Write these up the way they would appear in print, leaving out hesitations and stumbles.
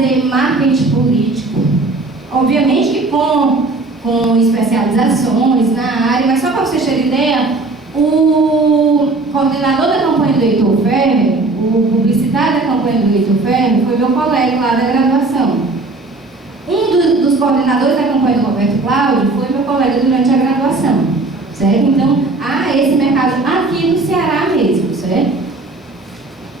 fazer marketing político, obviamente que com especializações na área, mas só para vocês terem ideia, o coordenador da campanha do Heitor Ferrer, o publicitário da campanha do Heitor Ferrer, foi meu colega lá da graduação. Um dos coordenadores da campanha do Roberto Cláudio foi meu colega durante a graduação, certo? Então, há esse mercado aqui no Ceará mesmo, certo?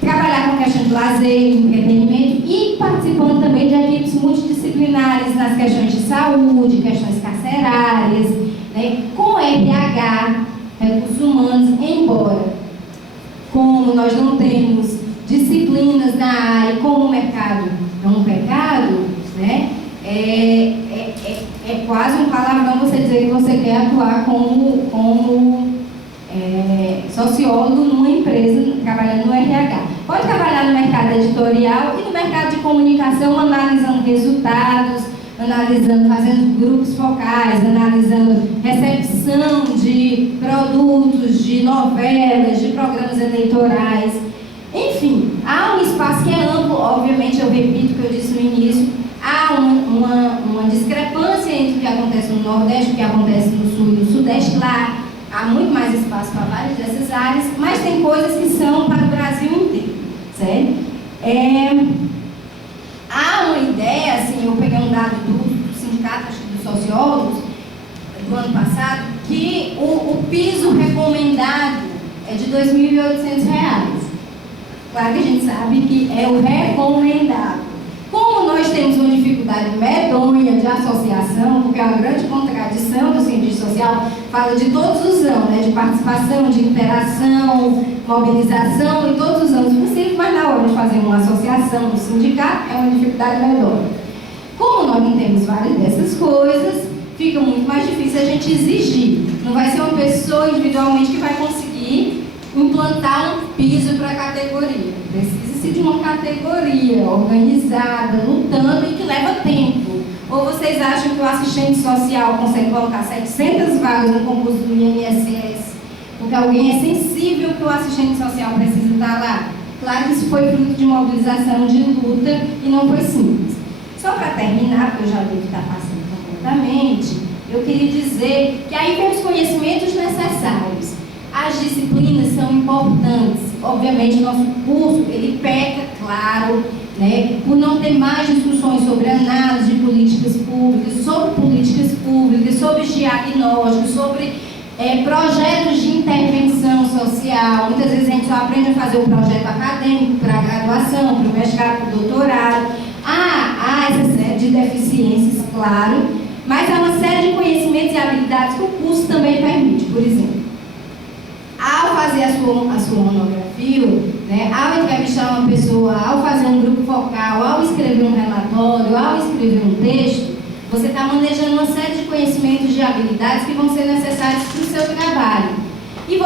Trabalhar com questão de lazer, entretenimento e participando também de equipes multidisciplinares nas questões de saúde, questões carcerárias, né? Com RH, recursos humanos, embora, como nós não temos disciplinas na área, como o mercado é um pecado, né? É quase um palavrão você dizer que você quer atuar como sociólogo numa empresa trabalhando no RH. Pode trabalhar no mercado editorial e no mercado de comunicação, analisando resultados, fazendo grupos focais, analisando recepção de produtos, de novelas, de programas eleitorais. Enfim, há um espaço que é amplo, obviamente, eu repito o que eu disse no início, há uma discrepância entre o que acontece no Nordeste e o que acontece no Sul e no Sudeste. Lá há muito mais espaço para várias dessas áreas, mas tem coisas que são para o Brasil inteiro, certo? Há uma ideia, assim, eu peguei um dado do sindicato, acho que dos sociólogos, do ano passado, que o piso recomendado é de R$ 2.800. Claro que a gente sabe que é o recomendado. Como nós temos uma dificuldade medonha de associação, porque é uma grande contradição do cientista social, fala de todos os anos, né, de participação, de interação, mobilização, e todos os anos possíveis, mas na hora de fazer uma associação no sindicato, é uma dificuldade medonha. Como nós não temos várias dessas coisas, fica muito mais difícil a gente exigir. Não vai ser uma pessoa individualmente que vai conseguir implantar um piso para a categoria. Precisa-se de uma categoria organizada, lutando e que leva tempo. Ou vocês acham que o assistente social consegue colocar 700 vagas no concurso do INSS porque alguém é sensível que o assistente social precisa estar lá? Claro que isso foi fruto de mobilização, de luta e não foi simples. Só para terminar, porque eu já devo estar passando completamente, eu queria dizer que aí tem os conhecimentos necessários. As disciplinas são importantes. Obviamente, o nosso curso, ele peca, claro, né, por não ter mais discussões sobre análise de políticas públicas, sobre diagnósticos, sobre projetos de intervenção social. Muitas vezes a gente só aprende a fazer o projeto acadêmico para a graduação, para o mestrado, para o doutorado. Há essa série de deficiências, claro, mas há uma série de conhecimentos e habilidades que o curso também permite. Por exemplo, ao fazer a sua monografia, né, ao entrevistar uma pessoa, ao fazer um grupo focal, ao escrever um relatório, ao escrever um texto, você está manejando uma série de conhecimentos e habilidades que vão ser necessários para o seu trabalho. E o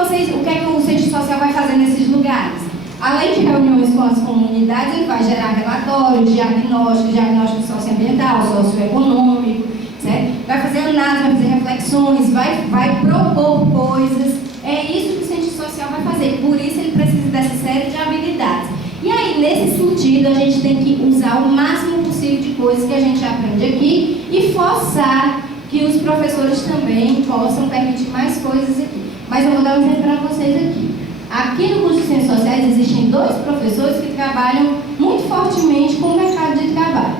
que é que o cientista social vai fazer nesses lugares? Além de reuniões com as comunidades, ele vai gerar relatórios, diagnóstico socioambiental, socioeconômico, certo? Vai fazer análise, vai fazer reflexões, vai propor coisas. É isso que o cientista social vai fazer. Por isso ele precisa dessa série de habilidades. E aí, nesse sentido, a gente tem que usar o máximo possível de coisas que a gente aprende aqui e forçar que os professores também possam permitir mais coisas aqui. Mas eu vou dar um exemplo para vocês aqui. Aqui no curso de Ciências Sociais existem 2 professores que trabalham muito fortemente com o mercado de trabalho.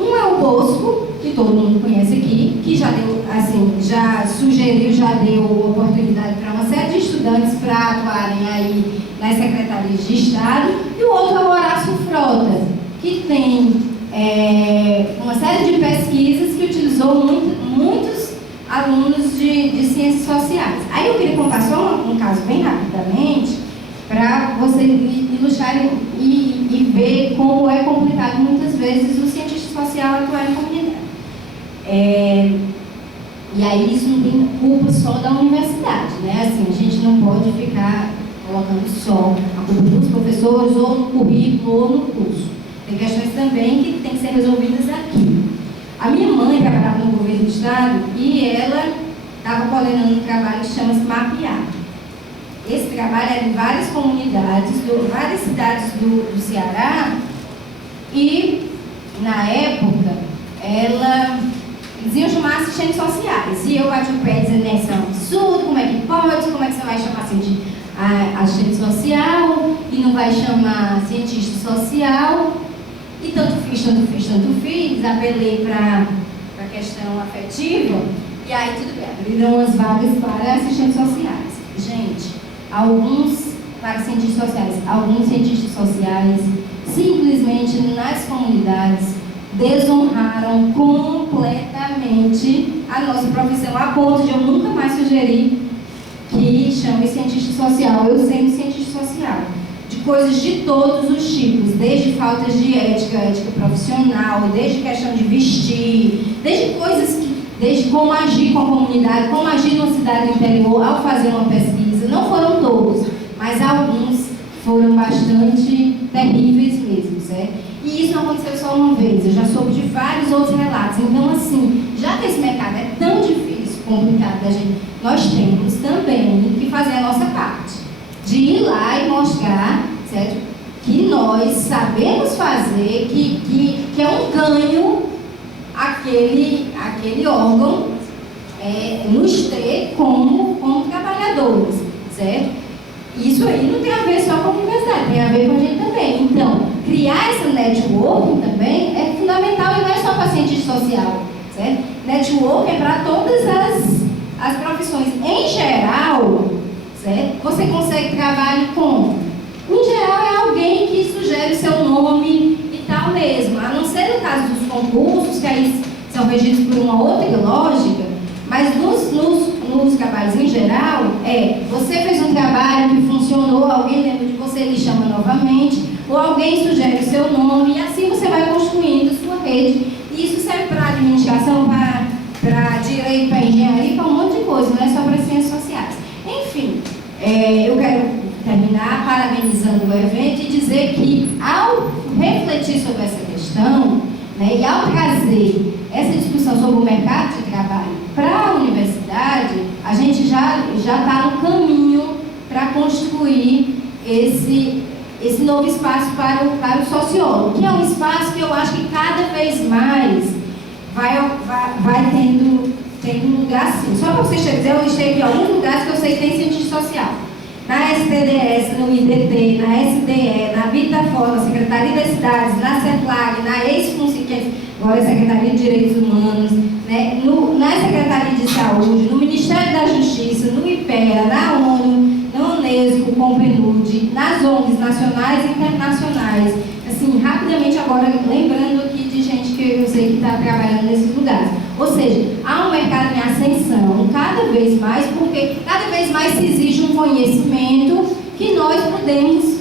Um é o Bosco, que todo mundo conhece aqui, que já deu, assim, já sugeriu, já deu oportunidade para uma série de estudantes para atuarem aí nas secretarias de Estado, e o outro é o Horácio Frota, que tem uma série de pesquisas que utilizou muitos alunos de ciências sociais. Aí eu queria contar só um caso bem rapidamente, para vocês ilustrarem e ver como é complicado muitas vezes o cientista social atuar em comunidade. E aí isso não tem culpa só da universidade, né? Assim, a gente não pode ficar colocando só a culpa dos professores, ou no currículo, ou no curso. Tem questões também que têm que ser resolvidas aqui. A minha mãe trabalhava no governo do estado e ela estava coordenando um trabalho que chama-se Mapear. Esse trabalho era em várias comunidades, várias cidades do Ceará, E, na época, eles iam chamar assistentes sociais. E eu bati o pé dizendo, né, isso é um absurdo, como é que pode, como é que você vai chamar assistente social e não vai chamar cientista social? E tanto fiz, desapelei para a questão afetiva, e aí tudo bem, abriram umas vagas para assistentes sociais. Gente, para cientistas sociais, alguns cientistas sociais simplesmente nas comunidades desonraram completamente a nossa profissão, a ponto de eu nunca mais sugerir que chame cientista social, eu sendo cientista social, de coisas de todos os tipos, desde faltas de ética profissional, desde questão de vestir, desde como agir com a comunidade, como agir numa cidade do interior ao fazer uma pesquisa. Não foram todos, mas alguns foram bastante terríveis mesmo, certo? E isso não aconteceu só uma vez, eu já soube de vários outros relatos. Então, assim, já que esse mercado é tão difícil, complicado da gente, nós temos também que fazer a nossa parte, de ir lá e mostrar, certo? Que nós sabemos fazer, que é um ganho aquele órgão nos ter como trabalhadores, certo? Isso aí não tem a ver só com a universidade, tem a ver com a gente também. Então, criar essa networking também é fundamental e não é só para cientista social, certo? Networking é para todas as profissões. Em geral, certo? Você consegue trabalhar como? Em geral, é alguém que sugere o seu nome e tal mesmo. A não ser no caso dos concursos, que aí são regidos por uma outra lógica, mas nos trabalhos em geral, você fez um trabalho que funcionou, alguém lembra de você, lhe chama novamente, ou alguém sugere o seu nome, e assim você vai construindo sua rede. E isso serve para administração, para direito, para engenharia, para um monte de coisa, não é só para ciências sociais. Enfim, eu quero terminar parabenizando o evento e dizer que, ao refletir sobre essa questão, né, e ao trazer essa discussão sobre o mercado de trabalho para a universidade, a gente já está no caminho para construir esse novo espaço para o sociólogo, que é um espaço que eu acho que cada vez mais vai tendo lugar sim. Só para vocês terem, eu listei aqui alguns lugares que eu sei que tem cientista social. Na STDS, no IDT, na SDE, na Vitafor, na Secretaria das Cidades, na CEPLAG, na ex-FUNCI, que agora é Secretaria de Direitos Humanos, né, na Secretaria de Saúde, no Ministério da Justiça, no IPEA, na ONU, na Unesco, com o PNUD, nas ONGs nacionais e internacionais. Assim, rapidamente agora, lembrando aqui de gente que eu sei que está trabalhando nesses lugares. Ou seja, há um mercado em ascensão cada vez mais, porque cada vez mais se exige um conhecimento que nós podemos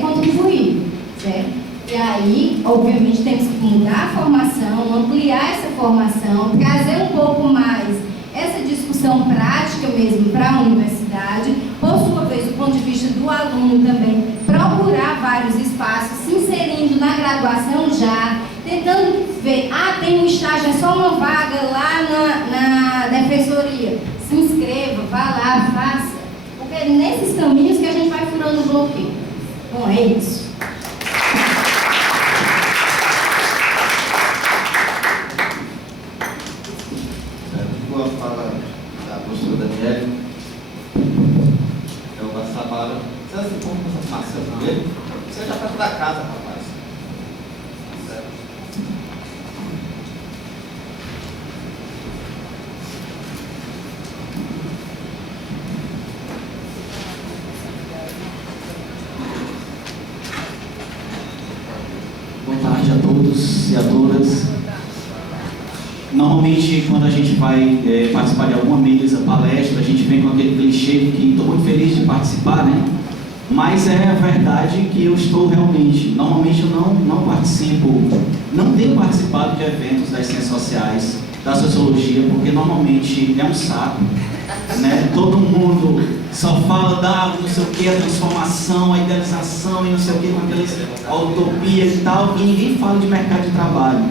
contribuir, certo? E aí, obviamente, temos que mudar a formação, ampliar essa formação, trazer um pouco mais essa discussão prática mesmo para a universidade, por sua vez, do ponto de vista do aluno também, procurar vários espaços, se inserindo na graduação já, tentando ver, tem um estágio, é só uma vaga lá na defensoria. Se inscreva, vá lá, faça, porque é nesses caminhos que a gente vai furando o bloqueio. Bom, é isso. Boa fala da professora Daniele. Eu vou passar a palavra. Você assim, como essa massa dele? Você já está da casa, rapaz. Certo. Boa tarde a todos e a todas. Normalmente, quando a gente vai participar de alguma mesa, palestra, a gente vem com aquele clichê que estou muito feliz de participar, né? Mas é a verdade que eu estou realmente, normalmente eu não participo, não tenho participado de eventos das ciências sociais, da sociologia, porque normalmente é um saco, né? Todo mundo só fala da não sei o que, a transformação, a idealização e não sei o que, com aquela utopia e tal, e ninguém fala de mercado de trabalho,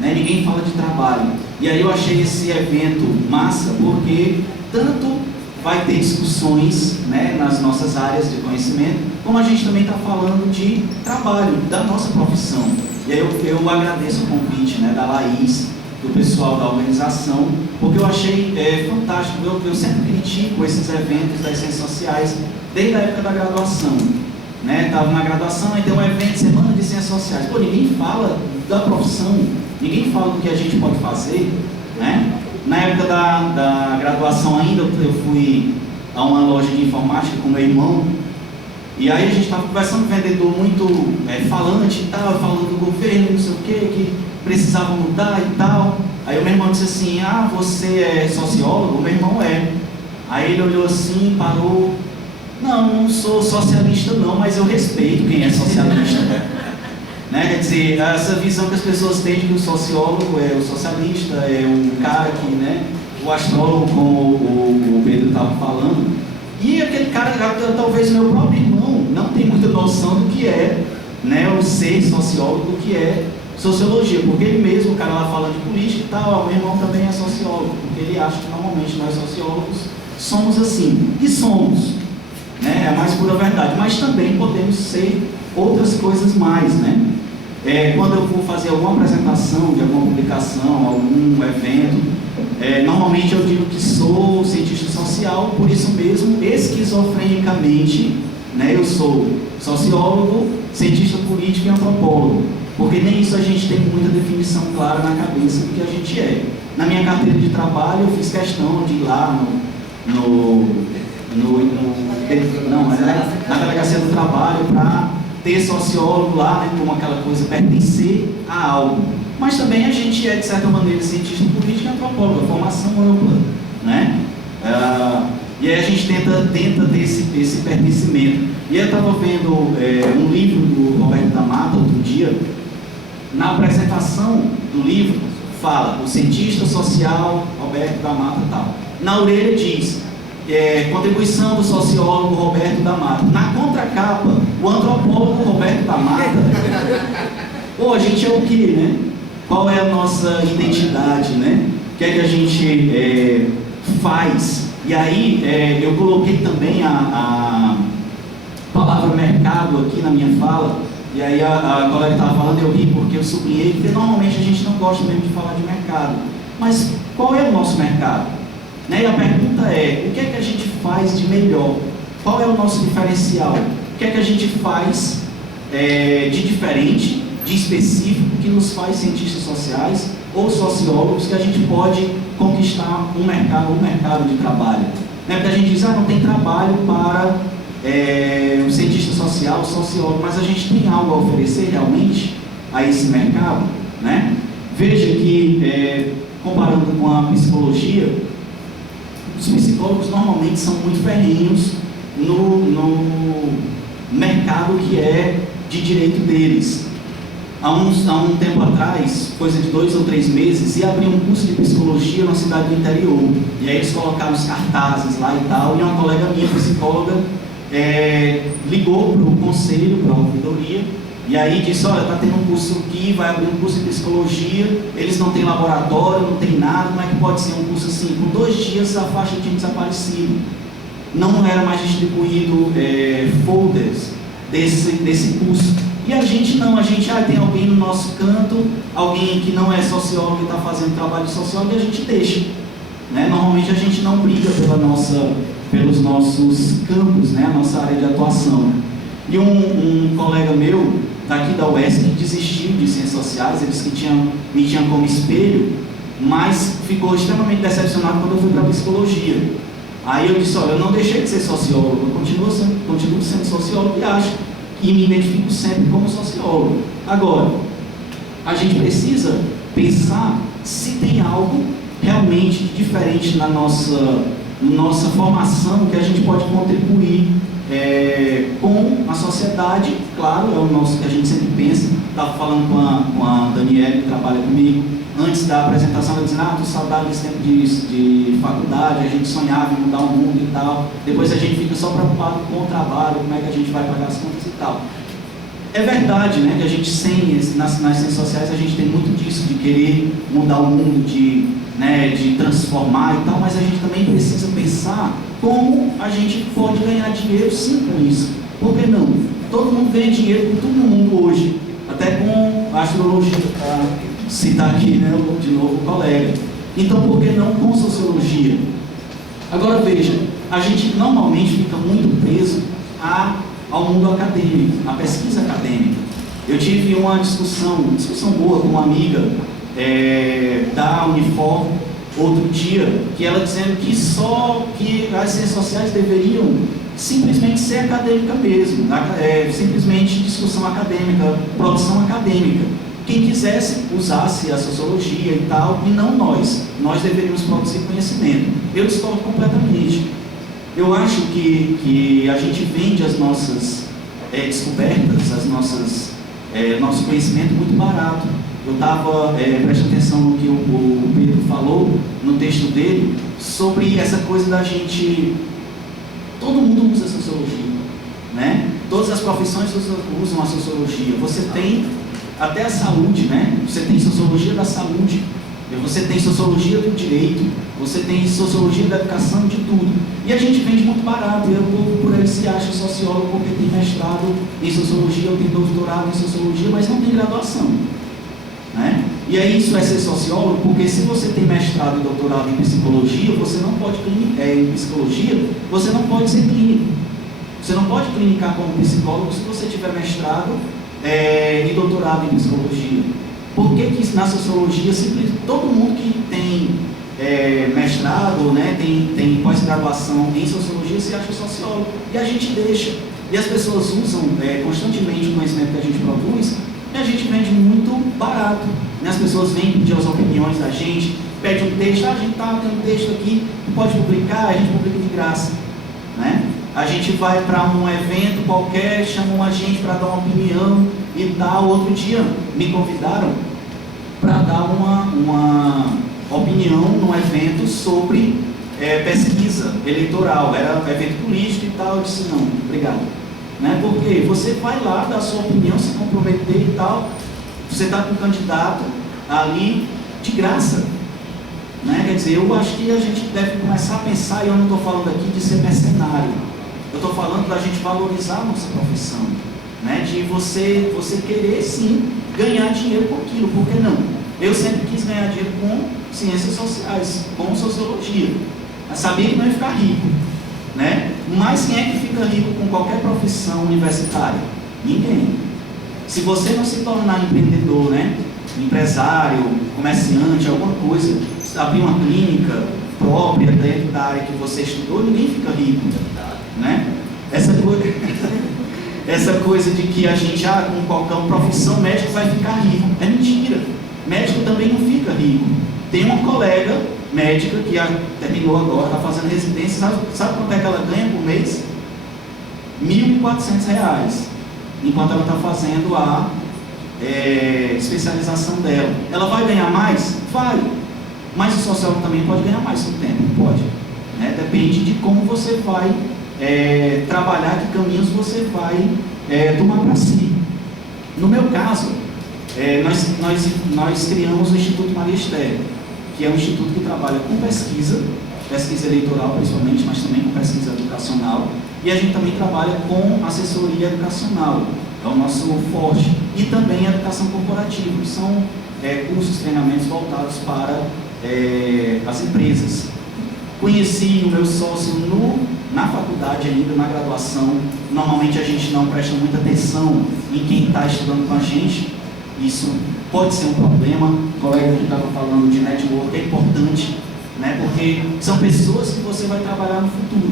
né? Ninguém fala de trabalho. E aí eu achei esse evento massa, porque tanto vai ter discussões, né, nas nossas áreas de conhecimento, como a gente também está falando de trabalho, da nossa profissão. E aí eu agradeço o convite, né, da Laís, do pessoal da organização, porque eu achei fantástico. Eu sempre critico esses eventos das ciências sociais desde a época da graduação. Estava na graduação, aí tem um evento, Semana de Ciências Sociais. Pô, ninguém fala da profissão, ninguém fala do que a gente pode fazer, né? Na época da graduação ainda, eu fui a uma loja de informática com meu irmão, e aí a gente estava conversando com um vendedor muito falante e tal, falando do governo, não sei o que precisava mudar e tal. Aí o meu irmão disse assim: ah, você é sociólogo? O meu irmão é. Aí ele olhou assim, parou: não sou socialista não, mas eu respeito quem é socialista. Né? Quer dizer, essa visão que as pessoas têm de que o sociólogo é o socialista, é o cara que, né, o astrólogo, como o Pedro estava falando. E aquele cara, talvez o meu próprio irmão, não tem muita noção do que é, né, o ser sociólogo, do que é sociologia, porque ele mesmo, o cara lá falando de política e tal, meu irmão também é sociólogo, porque ele acha que normalmente nós sociólogos somos assim, e somos, né, é a mais pura verdade, mas também podemos ser outras coisas mais, né? Quando eu vou fazer alguma apresentação de alguma publicação, algum evento, normalmente eu digo que sou cientista social, por isso mesmo, esquizofrenicamente, né, eu sou sociólogo, cientista político e antropólogo, porque nem isso a gente tem muita definição clara na cabeça do que a gente é. Na minha carteira de trabalho eu fiz questão de ir lá na delegacia do trabalho para ter sociólogo lá, né, como aquela coisa, pertencer a algo. Mas também a gente é, de certa maneira, cientista político e antropólogo, a formação ampla, né? E aí a gente tenta ter esse pertencimento. E eu estava vendo um livro do Roberto da Mata outro dia. Na apresentação do livro fala o cientista social Roberto da Mata tal. Na orelha diz contribuição do sociólogo Roberto da Mata. Na contracapa, o antropólogo Roberto da Mata. Pô, a gente é o quê, né? Qual é a nossa identidade, né? O que é que a gente faz? E aí eu coloquei também a palavra mercado aqui na minha fala. E aí a colega estava falando, eu ri porque eu sublinhei, porque normalmente a gente não gosta mesmo de falar de mercado. Mas qual é o nosso mercado? Né? E a pergunta é, o que é que a gente faz de melhor? Qual é o nosso diferencial? O que é que a gente faz de diferente, de específico, que nos faz cientistas sociais ou sociólogos, que a gente pode conquistar um mercado de trabalho? Né? Porque a gente diz, não tem trabalho para um cientista social, sociólogo, mas a gente tem algo a oferecer realmente a esse mercado, né? Veja que, comparando com a psicologia, os psicólogos normalmente são muito ferrenhos no mercado que é de direito deles. Há um tempo atrás, coisa de 2 ou 3 meses, ia abrir um curso de psicologia na cidade do interior, e aí eles colocaram os cartazes lá e tal, e uma colega minha, psicóloga, ligou para o conselho, para a ouvidoria, e aí disse, olha, está tendo um curso aqui, vai abrir um curso de psicologia, eles não têm laboratório, não tem nada, como é que pode ser um curso assim? Com 2 dias a faixa tinha desaparecido, não era mais distribuído folders desse curso, e a gente tem alguém no nosso canto, alguém que não é sociólogo e está fazendo trabalho de sociólogo, e a gente deixa, né? Normalmente a gente não briga pelos nossos campos, né, a nossa área de atuação. E um colega meu, daqui da UESC, desistiu de ciências sociais, ele disse que me tinha como espelho, mas ficou extremamente decepcionado quando eu fui para a psicologia. Aí eu disse, olha, eu não deixei de ser sociólogo, eu continuo sendo sociólogo e me identifico sempre como sociólogo. Agora, a gente precisa pensar se tem algo realmente diferente na nossa formação que a gente pode contribuir com a sociedade. Claro, é o nosso que a gente sempre pensa. Estava falando com a Daniela, que trabalha comigo, antes da apresentação, ela dizia, estou saudade desse tempo de faculdade, a gente sonhava em mudar o mundo e tal, depois a gente fica só preocupado com o trabalho, como é que a gente vai pagar as contas e tal. É verdade, né, que a gente nas ciências sociais a gente tem muito disso, de querer mudar o mundo, de transformar e tal, mas a gente também precisa pensar como a gente pode ganhar dinheiro sim com isso. Por que não? Todo mundo ganha dinheiro com todo mundo hoje, até com astrologia, para citar aqui, né, de novo o colega. Então, por que não com sociologia? Agora veja, a gente normalmente fica muito preso ao mundo acadêmico, à pesquisa acadêmica. Eu tive uma discussão boa com uma amiga da Unifor outro dia, que ela dizendo que as ciências sociais deveriam simplesmente ser acadêmica mesmo, simplesmente discussão acadêmica, produção acadêmica. Quem quisesse usasse a sociologia e tal, e não nós deveríamos produzir conhecimento. Eu discordo completamente. Eu acho que a gente vende as nossas descobertas, nosso conhecimento muito barato. Eu estava prestando atenção no que o Pedro falou no texto dele, sobre essa coisa da gente... Todo mundo usa a sociologia, né? Todas as profissões usam a sociologia. Você tem até a saúde, né? Você tem sociologia da saúde, você tem sociologia do direito, você tem sociologia da educação, de tudo. E a gente vende muito barato, e o povo por aí se acha sociólogo porque tem mestrado em sociologia, ou tem doutorado em sociologia, mas não tem graduação, né? E aí isso é ser sociólogo, porque se você tem mestrado e doutorado em psicologia, você não pode em psicologia, você não pode ser clínico. Você não pode clinicar como psicólogo se você tiver mestrado e doutorado em psicologia. Por que na sociologia, todo mundo que tem mestrado, né, tem pós-graduação em sociologia se acha sociólogo, e a gente deixa. E as pessoas usam constantemente o conhecimento que a gente produz, e a gente vende muito barato. Né? As pessoas vêm pedir as opiniões da gente, pede um texto, a gente tem um texto aqui, pode publicar, a gente publica de graça. Né? A gente vai para um evento qualquer, chamam a gente para dar uma opinião e tal. Outro dia me convidaram para dar uma opinião num evento sobre pesquisa eleitoral. Era um evento político e tal. Eu disse, não, obrigado. Né? Porque você vai lá dar a sua opinião, se comprometer e tal. Você está com um candidato ali de graça. Né? Quer dizer, eu acho que a gente deve começar a pensar, e eu não estou falando aqui de ser mercenário. Eu estou falando da gente valorizar a nossa profissão. Né? De você querer sim ganhar dinheiro com aquilo, por que não? Eu sempre quis ganhar dinheiro com ciências sociais, com sociologia. Eu sabia que não ia ficar rico, né? Mas quem é que fica rico com qualquer profissão universitária? Ninguém. Se você não se tornar empreendedor, né? Empresário, comerciante, alguma coisa, abrir uma clínica própria dentro da área que você estudou, ninguém fica rico, né? Essa coisa de que a gente, com qualquer profissão, médico vai ficar rico. É mentira. Médico também não fica rico. Tem uma colega médica que terminou agora, está fazendo residência, sabe quanto é que ela ganha por mês? R$1.400, enquanto ela está fazendo a especialização dela. Ela vai ganhar mais? Vai. Mas o sociólogo também pode ganhar mais com o tempo, pode. Né? Depende de como você vai trabalhar, que caminhos você vai tomar para si. No meu caso, nós criamos o Instituto Maria Esther, que é um instituto que trabalha com pesquisa eleitoral principalmente, mas também com pesquisa educacional, e a gente também trabalha com assessoria educacional, é o nosso forte, e também a educação corporativa, que são cursos, treinamentos voltados para as empresas. Conheci o meu sócio na faculdade ainda, na graduação. Normalmente a gente não presta muita atenção em quem está estudando com a gente. Isso pode ser um problema. O colega que estava falando de network é importante, né? Porque são pessoas que você vai trabalhar no futuro.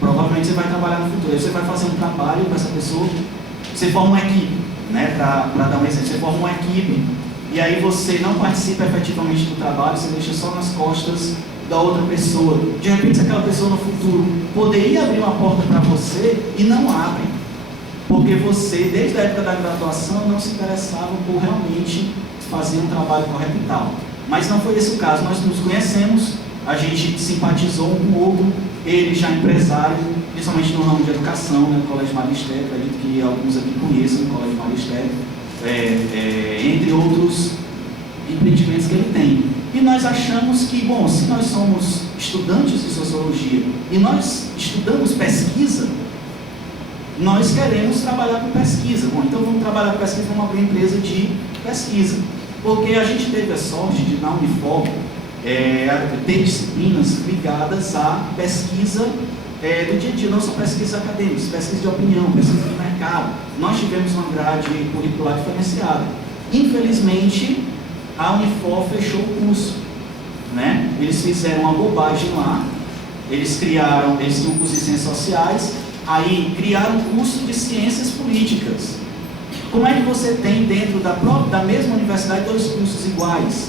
Provavelmente você vai trabalhar no futuro. Aí você vai fazer um trabalho com essa pessoa, você forma uma equipe, né? Para dar um exemplo, você forma uma equipe e aí você não participa efetivamente do trabalho, você deixa só nas costas da outra pessoa. De repente, aquela pessoa no futuro poderia abrir uma porta para você e não abre, porque você, desde a época da graduação, não se interessava por realmente fazer um trabalho correto e tal. Mas não foi esse o caso. Nós nos conhecemos, a gente simpatizou um com o outro, ele já empresário, principalmente no ramo de educação, né, no Colégio Magistério, acredito que alguns aqui conheçam o Colégio Magistério, entre outros empreendimentos que ele tem. E nós achamos que, bom, se nós somos estudantes de sociologia e nós estudamos pesquisa, nós queremos trabalhar com pesquisa. Bom, então vamos trabalhar com pesquisa, vamos abrir uma empresa de pesquisa. Porque a gente teve a sorte de, na Unifor, ter disciplinas ligadas à pesquisa do dia a dia, não só pesquisa acadêmica, pesquisa de opinião, pesquisa de mercado. Nós tivemos uma grade curricular diferenciada. Infelizmente, a Unifor fechou o curso, né? Eles fizeram uma bobagem lá, eles tinham um curso de ciências sociais, aí criaram um curso de ciências políticas. Como é que você tem dentro da mesma universidade dois cursos iguais?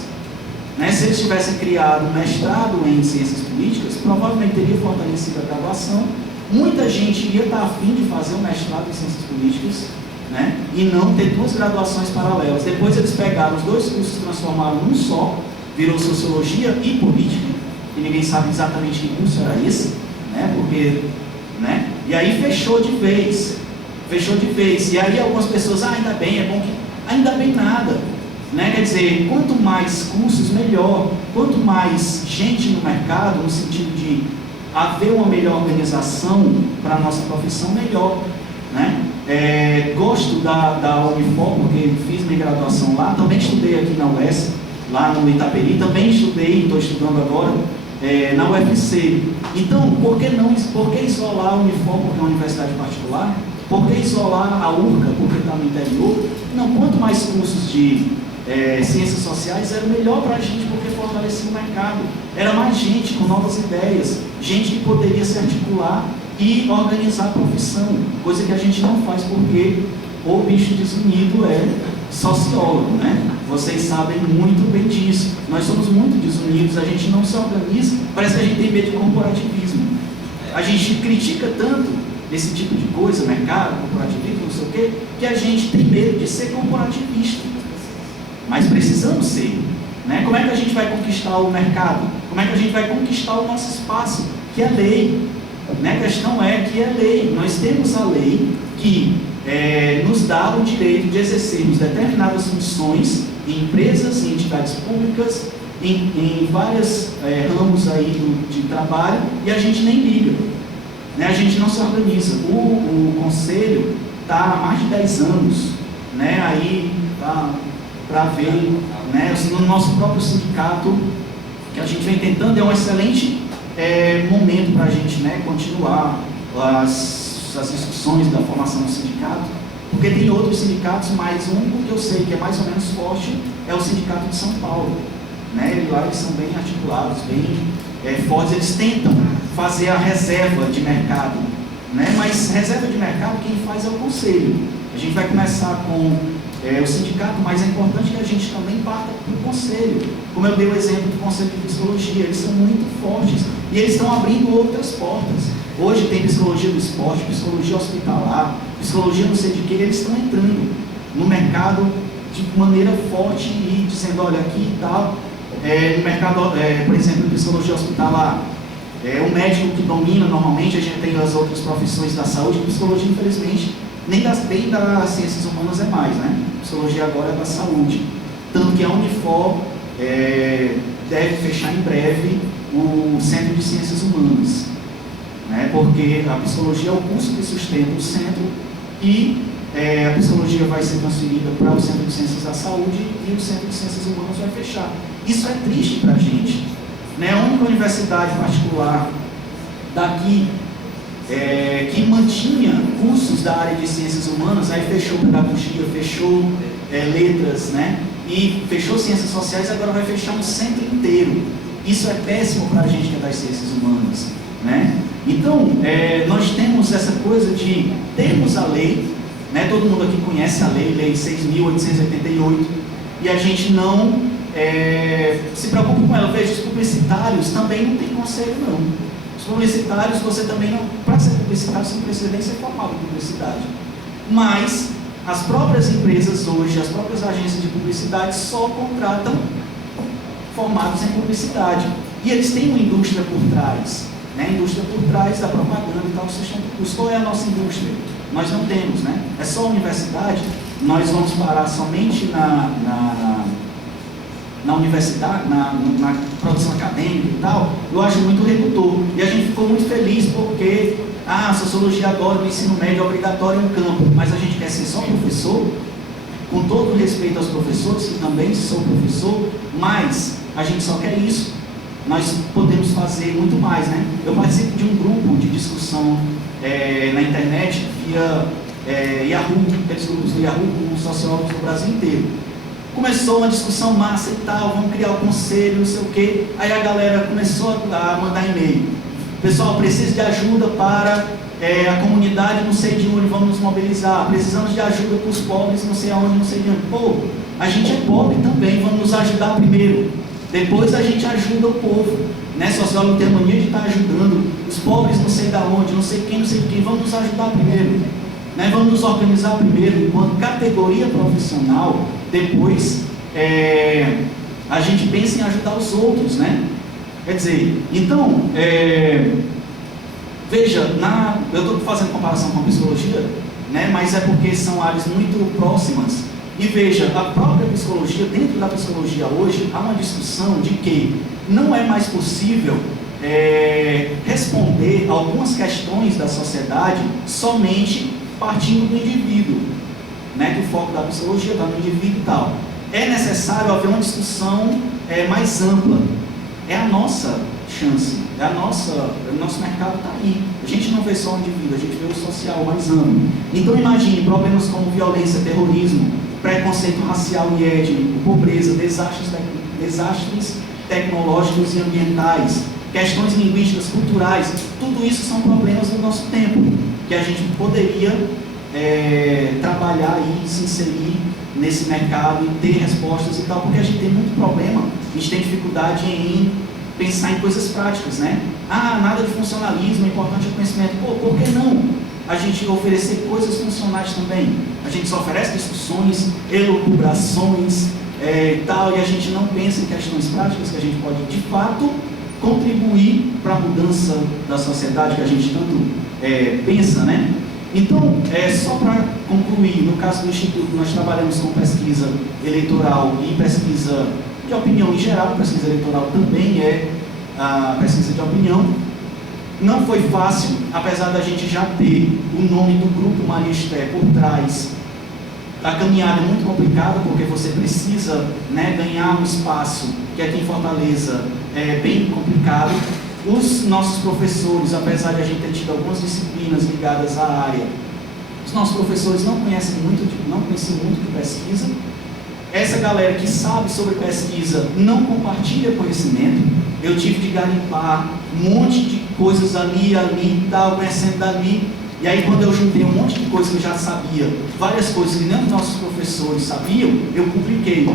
Né? Se eles tivessem criado um mestrado em ciências políticas, provavelmente teria fortalecido a graduação, muita gente iria estar a fim de fazer um mestrado em ciências políticas, né? E não ter duas graduações paralelas. Depois eles pegaram os dois cursos e transformaram num só, virou sociologia e política, e ninguém sabe exatamente que curso era esse, né? Porque, né? E aí fechou de vez, e aí algumas pessoas, ainda bem, é bom que, ainda bem nada, né? Quer dizer, quanto mais cursos, melhor, quanto mais gente no mercado, no sentido de haver uma melhor organização para a nossa profissão, melhor, né? Gosto da Unifor, porque fiz minha graduação lá, também estudei aqui na UES, lá no Itaperi, também estudei, estou estudando agora, na UFC. Então, por que isolar a Unifor porque é uma universidade particular? Por que isolar a URCA porque está no interior? Não, quanto mais cursos de ciências sociais era melhor para a gente, porque fortalecia o mercado. Era mais gente com novas ideias, gente que poderia se articular e organizar a profissão, coisa que a gente não faz porque o bicho desunido é sociólogo, né? Vocês sabem muito bem disso. Nós somos muito desunidos, a gente não se organiza, parece que a gente tem medo de corporativismo. A gente critica tanto esse tipo de coisa, mercado, corporativismo, não sei o quê, que a gente tem medo de ser corporativista. Mas precisamos ser, né? Como é que a gente vai conquistar o mercado? Como é que a gente vai conquistar o nosso espaço? Que é lei. Né? A questão é que é lei. Nós temos a lei que nos dá o direito de exercermos determinadas funções em empresas, em entidades públicas, em vários ramos aí de trabalho, e a gente nem liga, né? A gente não se organiza. O conselho está há mais de 10 anos, né? Aí para ver, né? No nosso próprio sindicato, que a gente vem tentando, é um excelente momento para a gente, né, continuar as discussões da formação do sindicato, porque tem outros sindicatos, mas um que eu sei que é mais ou menos forte é o Sindicato de São Paulo, né? Lá eles são bem articulados, bem fortes, eles tentam fazer a reserva de mercado, né? Mas reserva de mercado quem faz é o conselho. A gente vai começar com o sindicato, mas é importante que a gente também parta para o conselho. Como eu dei o exemplo do Conselho de Psicologia, eles são muito fortes e eles estão abrindo outras portas. Hoje tem psicologia do esporte, psicologia hospitalar, psicologia não sei de que, eles estão entrando no mercado de maneira forte e dizendo, olha, aqui e tal, no mercado, por exemplo, psicologia hospitalar, o médico que domina normalmente, a gente tem as outras profissões da saúde, psicologia, infelizmente, nem das ciências humanas é mais, né? Psicologia agora é da saúde. Tanto que a Unifor deve fechar em breve o Centro de Ciências Humanas, né? Porque a psicologia é o curso que sustenta o centro e a psicologia vai ser transferida para o Centro de Ciências da Saúde e o Centro de Ciências Humanas vai fechar. Isso é triste para a gente, né? A única universidade particular daqui que mantinha cursos da área de ciências humanas, aí fechou pedagogia, fechou letras, né? E fechou ciências sociais, agora vai fechar um centro inteiro. Isso é péssimo para a gente que é das ciências humanas, né? Então, nós temos essa coisa de termos a lei, né? Todo mundo aqui conhece a lei 6.888, e a gente não se preocupa com ela. Veja, os publicitários também não tem conselho, não. Os publicitários, você também não, para ser publicitário, você não precisa nem ser formado em publicidade. Mas as próprias empresas hoje, as próprias agências de publicidade só contratam formados em publicidade. E eles têm uma indústria por trás. né? A indústria por trás da propaganda e tal, sustenta o curso. Qual é a nossa indústria? Nós não temos, né? É só a universidade, nós vamos parar somente na universidade, na produção acadêmica e tal. Eu acho muito redutor. E a gente ficou muito feliz porque a sociologia agora no ensino médio é obrigatório em campo, mas a gente quer ser só professor, com todo o respeito aos professores, que também sou professor, mas a gente só quer isso. Nós podemos fazer muito mais, né? Eu participo de um grupo de discussão na internet via Yahoo, aqueles grupos do Yahoo com sociólogos do Brasil inteiro. Começou uma discussão massa e tal, vamos criar o conselho, não sei o quê. Aí a galera começou a mandar e-mail. Pessoal, preciso de ajuda para a comunidade, não sei de onde, vamos nos mobilizar. Precisamos de ajuda para os pobres, não sei aonde, não sei de onde. Pô, a gente é pobre também, vamos nos ajudar primeiro. Depois a gente ajuda o povo. Né? Sociólogo tem a mania de estar ajudando os pobres, não sei de onde, não sei quem, vamos nos ajudar primeiro. Né? Vamos nos organizar primeiro, enquanto categoria profissional. Depois a gente pensa em ajudar os outros, né? Quer dizer, então, veja, eu estou fazendo comparação com a psicologia, né? Mas é porque são áreas muito próximas. E veja, a própria psicologia, dentro da psicologia hoje, há uma discussão de que não é mais possível responder algumas questões da sociedade somente partindo do indivíduo, né? Que o foco da psicologia está no indivíduo e tal. É necessário haver uma discussão mais ampla. É a nossa chance, o nosso mercado está aí. A gente não vê só o indivíduo, a gente vê o social mais amplo. Então imagine problemas como violência, terrorismo, preconceito racial e étnico, pobreza, desastres tecnológicos e ambientais, questões linguísticas, culturais. Tudo isso são problemas do nosso tempo, que a gente poderia trabalhar e se inserir nesse mercado e ter respostas e tal, porque a gente tem muito problema, a gente tem dificuldade em pensar em coisas práticas, né? Nada de funcionalismo, é importante o conhecimento. Pô, por que não a gente oferecer coisas funcionais também? A gente só oferece discussões, elucubrações e tal, e a gente não pensa em questões práticas que a gente pode, de fato, contribuir para a mudança da sociedade que a gente tanto pensa, né? Então, só para concluir, no caso do Instituto, nós trabalhamos com pesquisa eleitoral e pesquisa de opinião em geral. Pesquisa eleitoral também é a pesquisa de opinião. Não foi fácil, apesar da gente já ter o nome do grupo Maria Esther por trás. A caminhada é muito complicada, porque você precisa, né, ganhar um espaço, que aqui em Fortaleza é bem complicado. Os nossos professores, apesar de a gente ter tido algumas disciplinas ligadas à área, os nossos professores não conheciam muito de pesquisa. Essa galera que sabe sobre pesquisa não compartilha conhecimento. Eu tive de garimpar um monte de coisas ali e tal, conhecendo dali. E aí, quando eu juntei um monte de coisas que eu já sabia, várias coisas que nem os nossos professores sabiam, eu publiquei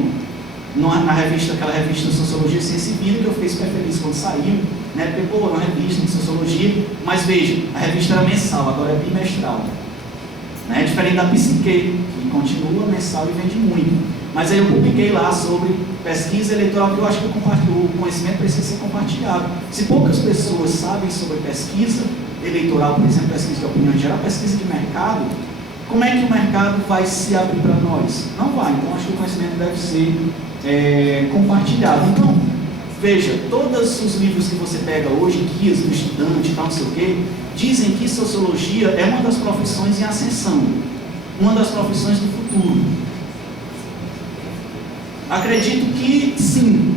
na revista, aquela revista Sociologia, Ciência e Vida, que eu fiquei super feliz quando saiu, né? Porque, pô, uma revista de Sociologia, mas veja, a revista era mensal, agora é bimestral, né? Diferente da Psique, que continua mensal e vende muito. Mas aí eu publiquei lá sobre pesquisa eleitoral, que eu acho que o conhecimento precisa ser compartilhado. Se poucas pessoas sabem sobre pesquisa eleitoral, por exemplo, pesquisa de opinião em geral, pesquisa de mercado, como é que o mercado vai se abrir para nós? Não vai. Então, acho que o conhecimento deve ser compartilhado. Então, veja, todos os livros que você pega hoje, guias do estudante, tal, não sei o quê, dizem que sociologia é uma das profissões em ascensão, uma das profissões do futuro. Acredito que sim,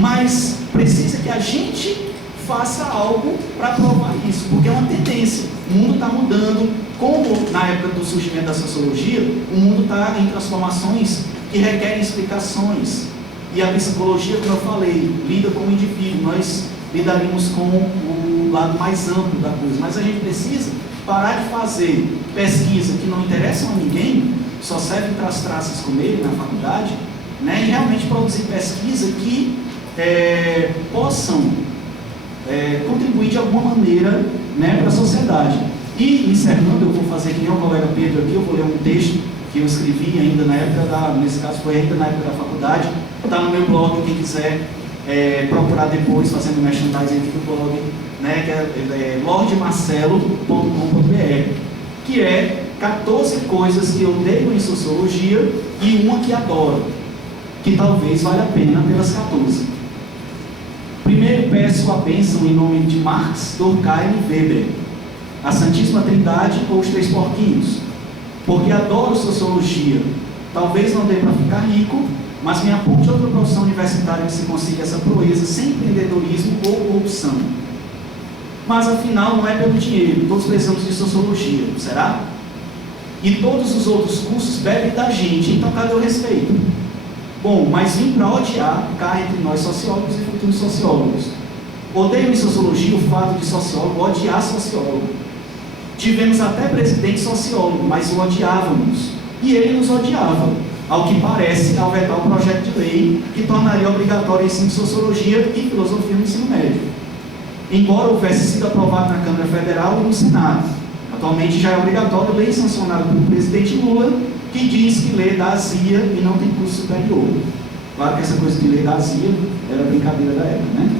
mas precisa que a gente faça algo para provar isso, porque é uma tendência. O mundo está mudando, como na época do surgimento da sociologia, o mundo está em transformações que requerem explicações. E a psicologia, como eu falei, lida com o indivíduo. Nós lidaríamos com o lado mais amplo da coisa, mas a gente precisa parar de fazer pesquisa que não interessam a ninguém, só serve para as traças comerem na faculdade, né? E realmente produzir pesquisa que possam contribuir de alguma maneira, né, para a sociedade. E, encerrando, eu vou fazer que nem o colega Pedro aqui, eu vou ler um texto que eu escrevi ainda na época nesse caso foi ainda na época da faculdade, está no meu blog, quem quiser procurar depois, fazendo merchandising aqui do blog, né, que é lordmarcelo.com.br, que é 14 coisas que eu odeio em sociologia e uma que adoro, que talvez valha a pena pelas 14. Primeiro, peço a bênção em nome de Marx, Durkheim e Weber, a Santíssima Trindade ou os Três Porquinhos, porque adoro sociologia. Talvez não dê para ficar rico, mas me aponte outra profissão universitária que se consiga essa proeza sem empreendedorismo ou corrupção. Mas afinal não é pelo dinheiro, todos precisamos de sociologia, será? E todos os outros cursos bebem da gente, então cadê o respeito? Bom, mas vim para odiar cá entre nós sociólogos e futuros sociólogos. Odeio em sociologia o fato de sociólogo odiar sociólogo. Tivemos até presidente sociólogo, mas o odiávamos. E ele nos odiava, ao que parece, ao vetar o projeto de lei que tornaria obrigatório o ensino de sociologia e filosofia no ensino médio, embora houvesse sido aprovado na Câmara Federal e no Senado. Atualmente já é obrigatório lei sancionada pelo presidente Lula, que diz que lê da azia e não tem curso superior. Claro que essa coisa de lei da azia era brincadeira da época, né?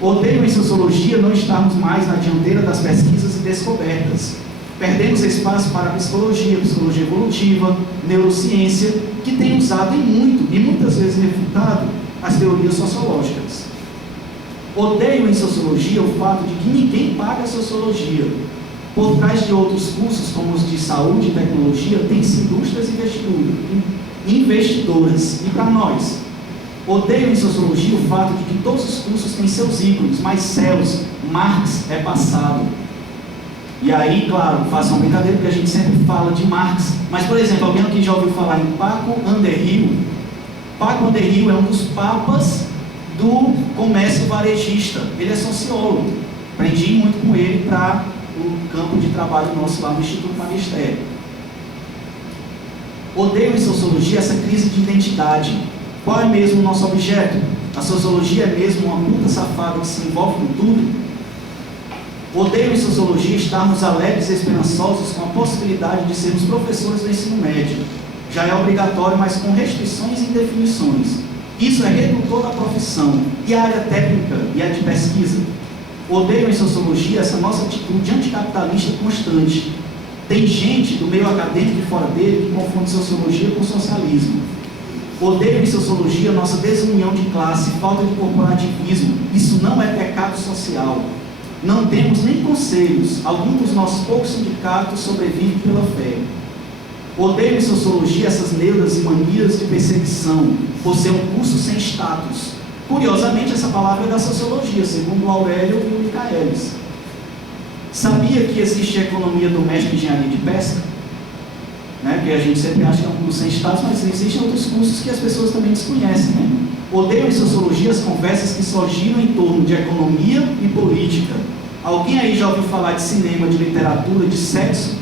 Odeio em sociologia não estarmos mais na dianteira das pesquisas e descobertas. Perdemos espaço para a psicologia, psicologia evolutiva, neurociência, que tem usado e muitas vezes refutado as teorias sociológicas. Odeio em sociologia o fato de que ninguém paga a sociologia. Por trás de outros cursos, como os de saúde e tecnologia, tem-se indústrias e investidoras. E para nós? Odeio em sociologia o fato de que todos os cursos têm seus ícones, mas céus, Marx é passado. E aí, claro, faço uma brincadeira, porque a gente sempre fala de Marx. Mas, por exemplo, alguém aqui já ouviu falar em Paco Underhill? Paco Underhill é um dos papas do comércio varejista. Ele é sociólogo. Aprendi muito com ele para o campo de trabalho nosso lá no Instituto Magistério. Odeio em sociologia essa crise de identidade. Qual é mesmo o nosso objeto? A sociologia é mesmo uma puta safada que se envolve com tudo? Odeio em sociologia estarmos alegres e esperançosos com a possibilidade de sermos professores do ensino médio. Já é obrigatório, mas com restrições e definições. Isso é redutor da profissão e a área técnica e a de pesquisa. Odeio em sociologia essa nossa atitude anticapitalista constante. Tem gente do meio acadêmico e fora dele que confunde sociologia com socialismo. Odeio em sociologia nossa desunião de classe, falta de corporativismo. Isso não é pecado social. Não temos nem conselhos. Alguns dos nossos poucos sindicatos sobrevivem pela fé. Odeio em sociologia essas neuras e manias de perseguição, por ser um curso sem status. Curiosamente, essa palavra é da sociologia, segundo o Aurélio e o Michaelis. Sabia que existe a economia doméstica e engenharia de pesca? Né? Porque a gente sempre acha que é um curso sem status, mas existem outros cursos que as pessoas também desconhecem, né? Odeio em sociologia as conversas que só giram em torno de economia e política. Alguém aí já ouviu falar de cinema, de literatura, de sexo?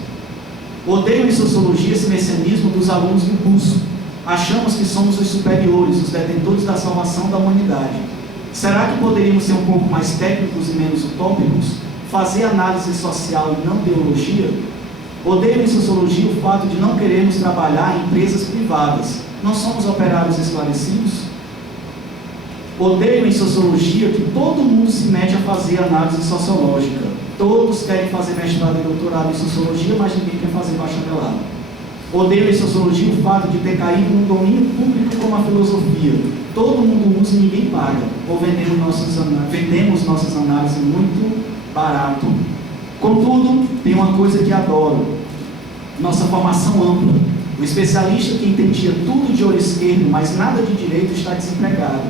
Odeio em sociologia esse messianismo dos alunos do curso. Achamos que somos os superiores, os detentores da salvação da humanidade. Será que poderíamos ser um pouco mais técnicos e menos utópicos? Fazer análise social e não teologia? Odeio em sociologia o fato de não querermos trabalhar em empresas privadas. Não somos operários esclarecidos? Odeio em sociologia que todo mundo se mete a fazer análise sociológica. Todos querem fazer mestrado e doutorado em sociologia, mas ninguém quer fazer bacharelado. Odeio em sociologia o fato de ter caído no domínio público como a filosofia. Todo mundo usa e ninguém paga. Ou vendemos nossas análises muito barato. Contudo, tem uma coisa que adoro: nossa formação ampla. O especialista que entendia tudo de olho esquerdo, mas nada de direito, está desempregado.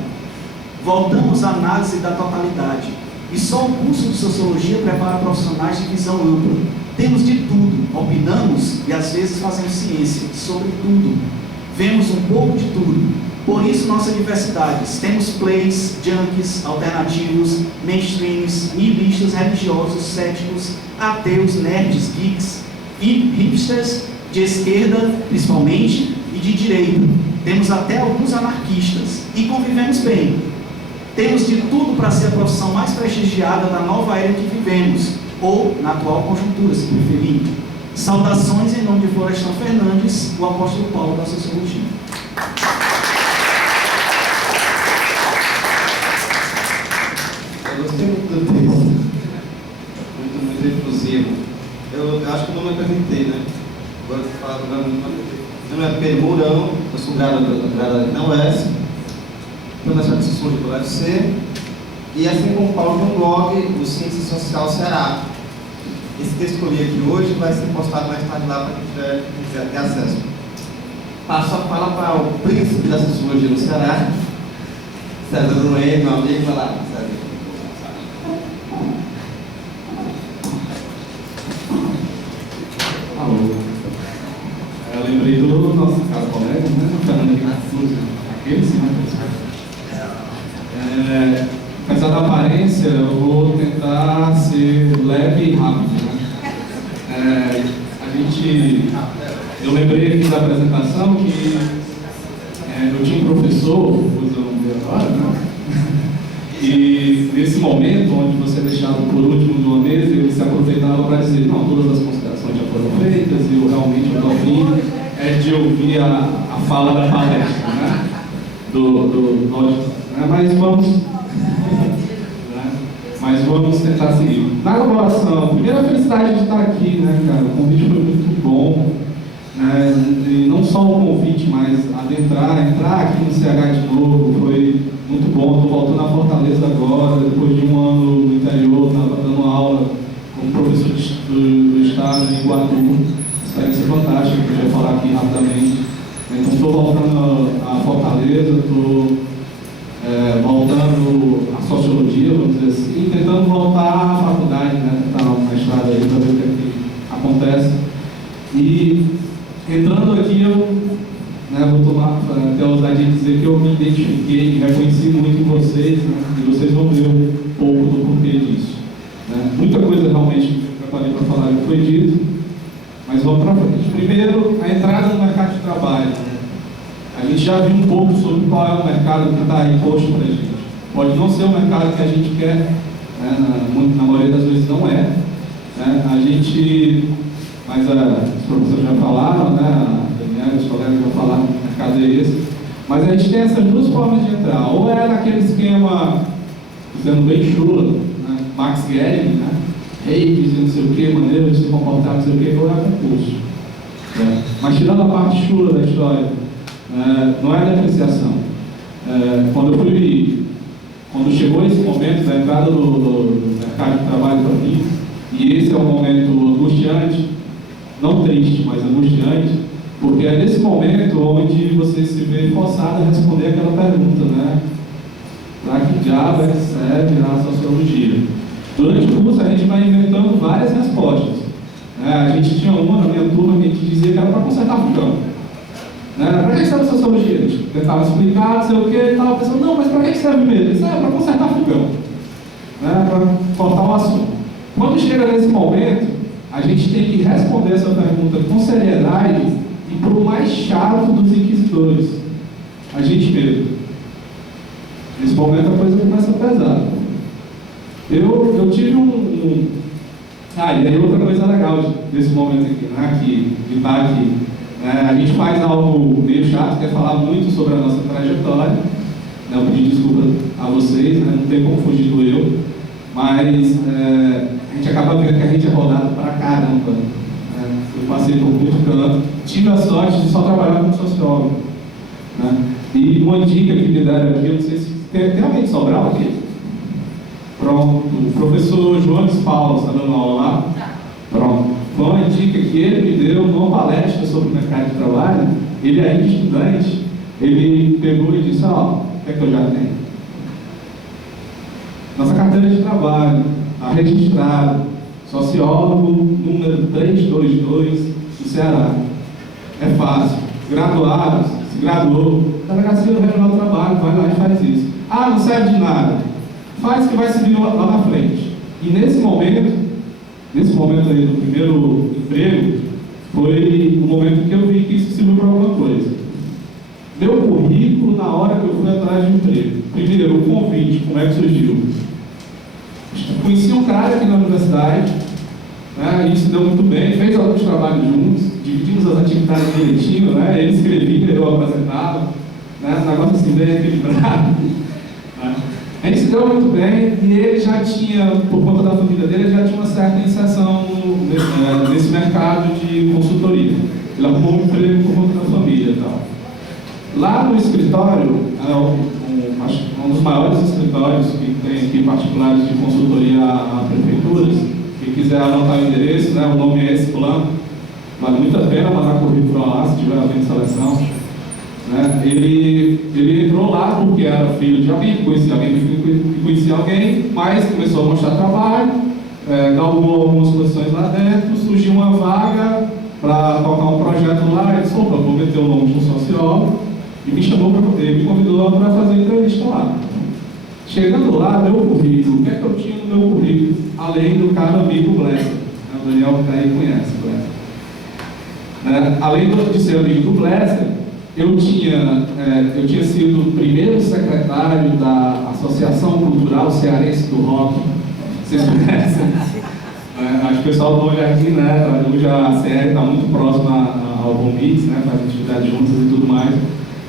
Voltamos à análise da totalidade. E só o curso de sociologia prepara profissionais de visão ampla. Temos de tudo, opinamos e às vezes fazemos ciência sobre tudo. Vemos um pouco de tudo. Por isso nossa diversidade. Temos plays, junkies, alternativos, mainstreams, nihilistas, religiosos, céticos, ateus, nerds, geeks e hipsters de esquerda, principalmente, e de direita. Temos até alguns anarquistas e convivemos bem. Temos de tudo para ser a profissão mais prestigiada da nova era que vivemos, ou na atual conjuntura, se preferir. Saudações em nome de Florestan Fernandes, o apóstolo Paulo da Sociologia. Eu gostei muito do texto. Meu nome é Pedro Mourão, eu sou graduado na UES, estou na Escola de Sociologia do UFC, e assim como o Paulo tem um blog, o Ciência Social Ceará. Esse texto que eu li aqui hoje vai ser postado mais tarde lá para quem quiser ter acesso. Passo a fala para o príncipe da Sociologia no Ceará, César Bruno, meu amigo, vai lá, César. Alô. Eu lembrei do nosso caro colega, né? Fernando aquele sim, apesar da aparência, eu vou tentar ser leve e rápido, né? Eu lembrei aqui da apresentação que eu tinha um professor, vou usar o nome dele agora, né? E nesse momento, onde você é deixado por último de uma mesa, ele se aproveitava para dizer: não, todas as considerações já foram feitas, e eu realmente estou afim de ouvir a fala da palestra, né? Mas vamos tentar seguir. Na elaboração, primeira felicidade de estar aqui, né, cara? O convite foi muito bom, né? E não só o convite, mas entrar aqui no CH de novo foi muito bom. Estou voltando à Fortaleza agora, depois de um ano no interior, estava dando aula como professor do estado em Iguatu. Experiência fantástica, que eu ia falar aqui rapidamente. Então estou voltando a Fortaleza, estou voltando à sociologia, vamos dizer assim, tentando voltar à faculdade, né? Tentar uma estrada aí para ver o que, é que acontece. E entrando aqui, eu vou ter a ousadia de dizer que eu me identifiquei, me reconheci muito em vocês, né? E vocês vão ver um pouco do porquê disso, né? Muita coisa realmente que eu preparei para falar já foi dito, mas vamos para frente. Primeiro, a entrada no mercado de trabalho. A gente já viu um pouco sobre qual é o mercado que está aí posto para a gente. Pode não ser o mercado que a gente quer, né? Na maioria das vezes não é. Né? Mas os professores já falaram, né? A Daniela, os colegas já falaram que o mercado é esse. Mas a gente tem essas duas formas de entrar. Ou é naquele esquema, sendo bem chulo, né? Max Gehring, né? Reis e não sei o que, maneira de se comportar, não sei o que, ou é concurso. Mas tirando a parte chula da história, não é depreciação. Quando chegou esse momento da entrada do mercado de trabalho para mim, e esse é um momento angustiante, não triste, mas angustiante, porque é nesse momento onde você se vê forçado a responder aquela pergunta, né? Para que diabo é que serve a sociologia? Durante o curso a gente vai inventando várias respostas. A gente tinha uma na minha turma que a gente dizia que era para consertar fogão. Para que serve a sociologia? A gente tentava explicar, não sei o que, e estava pensando: não, mas para que serve mesmo? Isso é para consertar fogão, para cortar o assunto. Quando chega nesse momento, a gente tem que responder essa pergunta com seriedade e para o mais chato dos inquisidores, a gente mesmo. Nesse momento a coisa começa a pesar. Eu tive e aí outra coisa legal desse momento aqui, né, de estar aqui. A gente faz algo meio chato, que é falar muito sobre a nossa trajetória. Eu pedi desculpa a vocês, né, não tem como fugir do eu, mas a gente acaba vendo que a gente é rodado pra caramba. Eu passei por muito canto, tive a sorte de só trabalhar como sociólogo. E uma dica que me deram aqui, eu não sei se tem alguém de Sobral aqui? Pronto, o professor Jones Paulo está dando aula lá. Pronto, foi uma dica que ele me deu numa palestra sobre o mercado de trabalho. Ele ainda estudante, ele pegou e disse: o que é que eu já tenho? Nossa carteira de trabalho, está registrado, sociólogo número 322 do Ceará. É fácil, graduado, se graduou, Delegacia Regional do Trabalho, vai lá e faz isso. Não serve de nada. Faz que vai subir lá na frente. E nesse momento aí do primeiro emprego, foi o momento que eu vi que isso serviu para alguma coisa. Meu currículo na hora que eu fui atrás de um emprego. Primeiro, o convite, como é que surgiu? Conheci um cara aqui na universidade, a gente se deu muito bem, fez alguns trabalhos juntos, dividimos as atividades direitinho, ele escrevia, eu apresentava, um negócio assim bem equilibrado. A gente se deu muito bem e ele já tinha, por conta da família dele, já tinha uma certa inserção nesse mercado de consultoria. Ele arrumou um emprego por conta da família. Lá no escritório, acho que um dos maiores escritórios que tem aqui particulares de consultoria a prefeituras, quem quiser anotar o endereço, né, o nome é esse plano, vale muito a pena mandar currículo lá, se tiver havendo seleção. Né? Ele entrou lá porque era filho de alguém, conhecia alguém, mas começou a mostrar trabalho, galgou algumas posições lá dentro, surgiu uma vaga para tocar um projeto lá, ele disse, opa, vou meter o nome de um sociólogo, e me chamou, ele me convidou para fazer entrevista lá. Chegando lá, meu currículo, o que é que eu tinha no meu currículo? Além do cara amigo Blesser, o Daniel que aí conhece Blesser. Além de ser amigo do Blesser, eu tinha sido primeiro secretário da Associação Cultural Cearense do Rock. Vocês conhecem? Acho que o pessoal do olho aqui, né? Hoje a CR está muito próxima ao Bombix, né? Faz atividades juntas e tudo mais.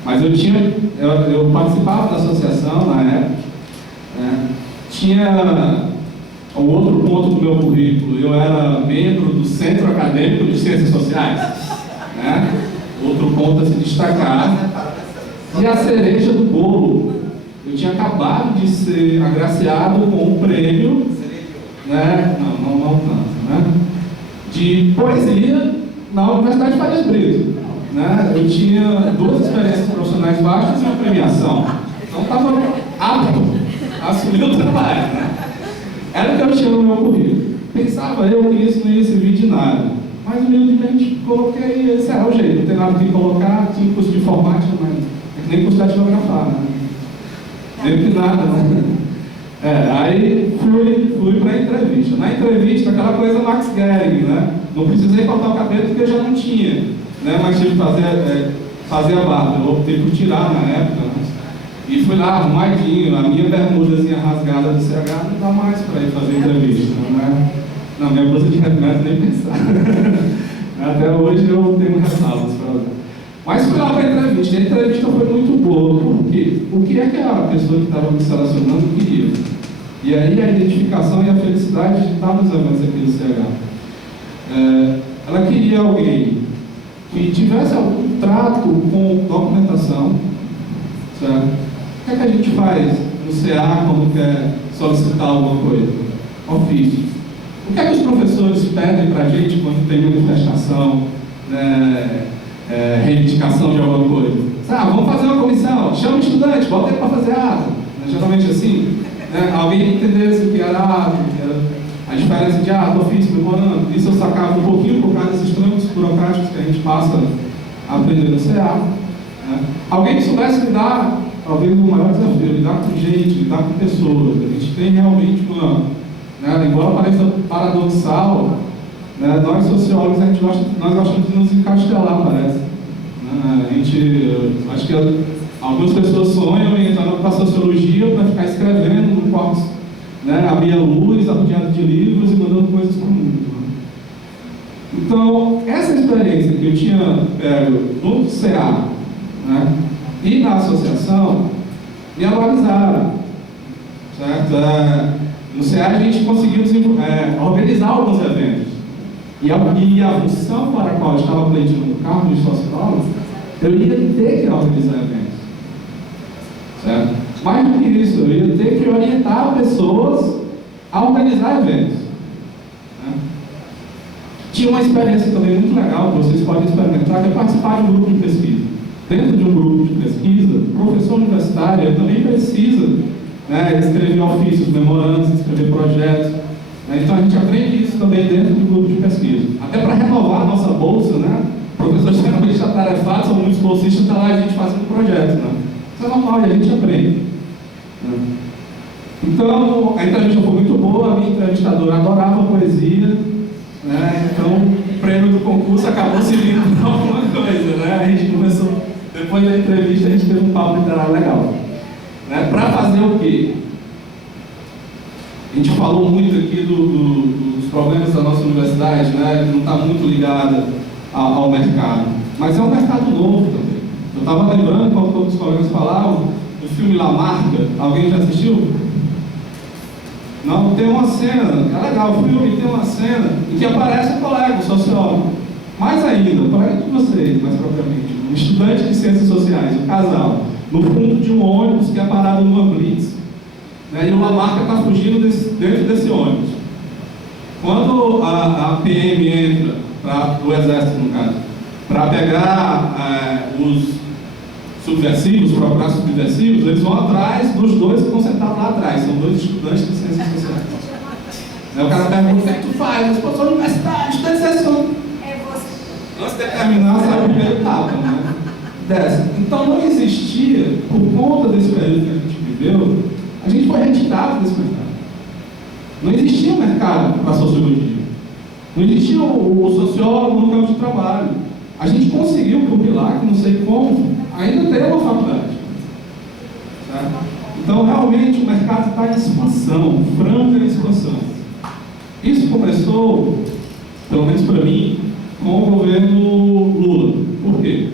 Mas eu participava da associação na época. Tinha um outro ponto do meu currículo. Eu era membro do Centro Acadêmico de Ciências Sociais. Né? Outro ponto a se destacar. E a cereja do bolo. Eu tinha acabado de ser agraciado com um prêmio, né? Não tanto, né? De poesia na Universidade de Farias Brito. Né? Eu tinha 2 experiências profissionais baixas e uma premiação. Então estava apto a assumir o trabalho. Né? Era o que eu tinha no meu currículo. Pensava eu que isso não ia servir de nada. Mas humildemente coloquei, esse era o jeito, não tem nada que colocar, tinha curso de informática, mas nem curso de datilografar, né? Nem que nada, né? Aí fui para a entrevista. Na entrevista, aquela coisa Max Gehrig, né? Não precisei cortar o cabelo porque eu já não tinha, né? Mas tive que fazer a barba. Eu optei por tirar na época, né? E fui lá arrumadinho, a minha bermudazinha rasgada do CH não dá mais para ir fazer entrevista, né? Não, minha bolsa de remédio nem pensar. Até hoje eu tenho ressalvas para usar. Mas fui lá para a entrevista. A entrevista foi muito boa. Por quê? O que é que a pessoa que estava me selecionando queria? E aí a identificação e a felicidade de estar nos eventos aqui do CH. Ela queria alguém que tivesse algum trato com documentação. Certo? O que é que a gente faz no CA quando quer solicitar alguma coisa? Ofício. O que é que os professores pedem para a gente quando tem manifestação, reivindicação de alguma coisa? Vamos fazer uma comissão, chama o estudante, bota ele para fazer ato. Geralmente assim, alguém entendesse o que era ato, a diferença de ato, ofício, memorando. Isso eu sacava um pouquinho por causa desses trâmites burocráticos que a gente passa a aprender no CA. Alguém que soubesse lidar, talvez o maior desafio, lidar com gente, lidar com pessoas. A gente tem realmente embora pareça paradoxal, nós sociólogos nós gostamos de nos encastelar, parece. A gente, acho que algumas pessoas sonham em entrar para a sociologia para ficar escrevendo no corpus, a minha luz, arrodeado de livros e mandando coisas para o mundo. Então, essa experiência que eu tinha no CA e na associação me avalizaram, certo? No CA a gente conseguiu organizar alguns eventos. E a função para a qual eu estava pleiteando o cargo de sociólogo, eu ia ter que organizar eventos. Certo? Mais do que isso, eu ia ter que orientar pessoas a organizar eventos. Tinha uma experiência também muito legal que vocês podem experimentar, que é participar de um grupo de pesquisa. Dentro de um grupo de pesquisa, o professor universitário também precisa escrever ofícios, memorandos, escrever projetos. Então a gente aprende isso também dentro do grupo de pesquisa. Até para renovar a nossa bolsa, professores geralmente atarefados, são muitos bolsistas, está lá a gente fazendo projetos. Isso é normal e a gente aprende. Então a entrevista foi muito boa, a minha entrevistadora adorava poesia, então o prêmio do concurso acabou servindo para alguma coisa. A gente começou, depois da entrevista, a gente teve um papo literário legal. Para fazer o quê? A gente falou muito aqui dos problemas da nossa universidade, que não está muito ligada ao mercado. Mas é um mercado novo também. Eu estava lembrando, quando todos os colegas falavam, do filme La Marca. Alguém já assistiu? Não? Tem uma cena, é legal, o filme tem uma cena em que aparece um colega, um sociólogo. Mais ainda, o colega de vocês, mais propriamente. um estudante de ciências sociais, um casal, no fundo de um ônibus que é parado numa blitz, né, e uma marca está fugindo dentro desse ônibus. Quando a PM entra, do Exército no caso, para pegar os subversivos, procurar subversivos, eles vão atrás dos dois que estão sentados lá atrás, são dois estudantes de ciências sociais. Aí o cara pergunta: o que é que tu faz? Eu sou universidade, estudante de ciências. É você. Antes de terminar, sai o primeiro tapa, né? Desce. Então não existia, por conta desse período que a gente viveu, a gente foi retirado desse mercado. Não existia mercado para a sociologia. Não existia o sociólogo no campo de trabalho. A gente conseguiu, por milagre, não sei como, ainda ter uma faculdade. Certo? Então, realmente, o mercado está em expansão, franca expansão. Isso começou, pelo menos para mim, com o governo Lula. Por quê?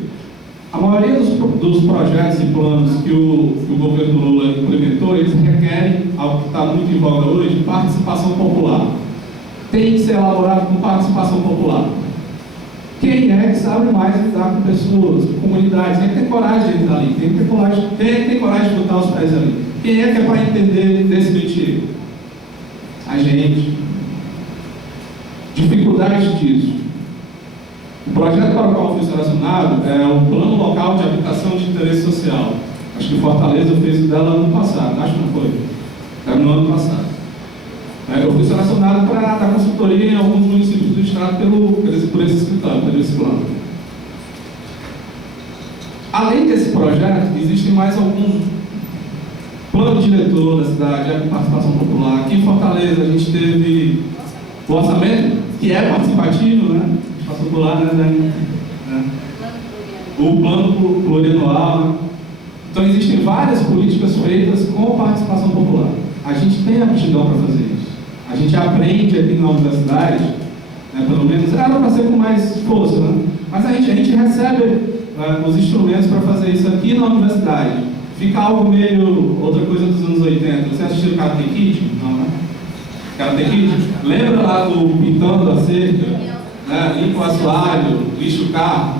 A maioria dos projetos e planos que o governo Lula implementou, eles requerem, algo que está muito em voga hoje, participação popular. Tem que ser elaborado com participação popular. Quem é que sabe mais lidar com pessoas, com comunidades? Quem é que tem coragem de entrar ali? Quem é que tem coragem de botar os pés ali? Quem é que é para entender desse métier? A gente. Dificuldade disso. O projeto para o qual fui selecionado é o Plano Local de Habitação de Interesse Social. Acho que Fortaleza fez dela ano passado, acho que não foi. Era no ano passado. Eu fui selecionado para dar consultoria em alguns municípios do estado por esse escritório, por esse plano. Além desse projeto, existem mais alguns planos diretor da cidade, de participação popular. Aqui em Fortaleza a gente teve o orçamento, que é participativo, né? Passou por lá, né? O plano plurianual. Né? Então existem várias políticas feitas com participação popular. A gente tem aptidão para fazer isso. A gente aprende aqui na universidade, né, pelo menos, era para ser com mais força, né? Mas a gente recebe os instrumentos para fazer isso aqui na universidade. Fica algo meio outra coisa dos anos 80. Você assistiu o Karate Kid? Não, né? Karate Kid? Lembra lá do pintando a cerca, né? Limpa o assoalho, lixa o carro?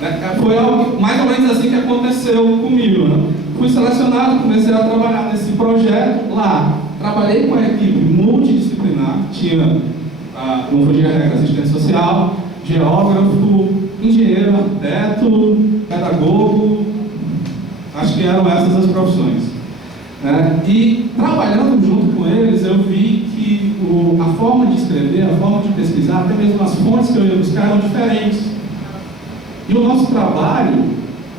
Né? Foi algo mais ou menos assim que aconteceu comigo, né? Fui selecionado, comecei a trabalhar nesse projeto lá. Trabalhei com a equipe multidisciplinar, tinha, não podia regra, assistente social, geógrafo, engenheiro, arquiteto, pedagogo, acho que eram essas as profissões. E trabalhando junto com eles, eu vi que a forma de escrever, a forma de pesquisar, até mesmo as fontes que eu ia buscar eram diferentes. E o nosso trabalho,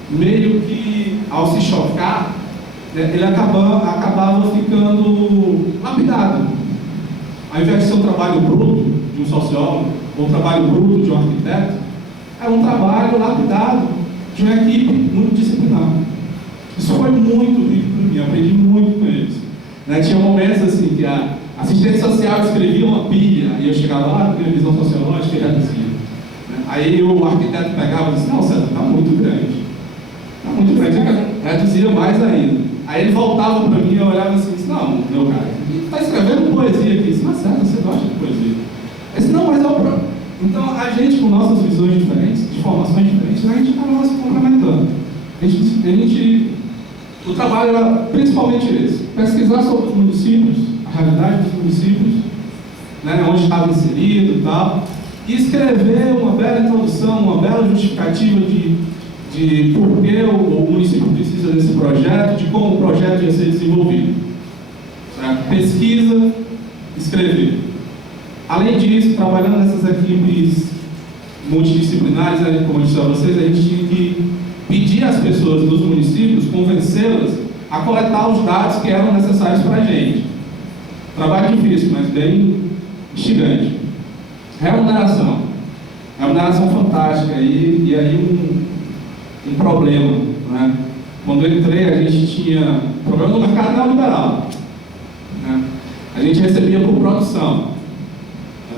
meio que ao se chocar, ele acabava ficando lapidado. Ao invés de ser um trabalho bruto de um sociólogo, ou um trabalho bruto de um arquiteto, era um trabalho lapidado de uma equipe multidisciplinar. Isso foi muito rico para mim, aprendi muito com eles. Tinha momentos assim que a assistente social escrevia uma pilha, e eu chegava lá, com a visão sociológica, e reduzia. Aí o arquiteto pegava e disse: não, César, está muito grande. Está muito grande, reduzia mais ainda. Aí ele voltava para mim e eu olhava assim e disse: não, meu cara, está escrevendo poesia aqui. Isso não é certo, você gosta de poesia. Eu disse: não, mas é o próprio. Então a gente, com nossas visões diferentes, de formações diferentes, a gente acaba se complementando. O trabalho era principalmente esse: pesquisar sobre os municípios, a realidade dos municípios, né, onde estava inserido e tal, e escrever uma bela introdução, uma bela justificativa de por que o município precisa desse projeto, de como o projeto ia ser desenvolvido. Certo? Pesquisa, escrever. Além disso, trabalhando nessas equipes multidisciplinares, como eu disse a vocês, a gente tinha que pedir às pessoas dos municípios, convencê-las a coletar os dados que eram necessários para a gente. Trabalho difícil, mas bem instigante. Remuneração. Remuneração fantástica. E aí um problema, né? Quando eu entrei, a gente tinha problema no mercado neoliberal, né? A gente recebia por produção, né?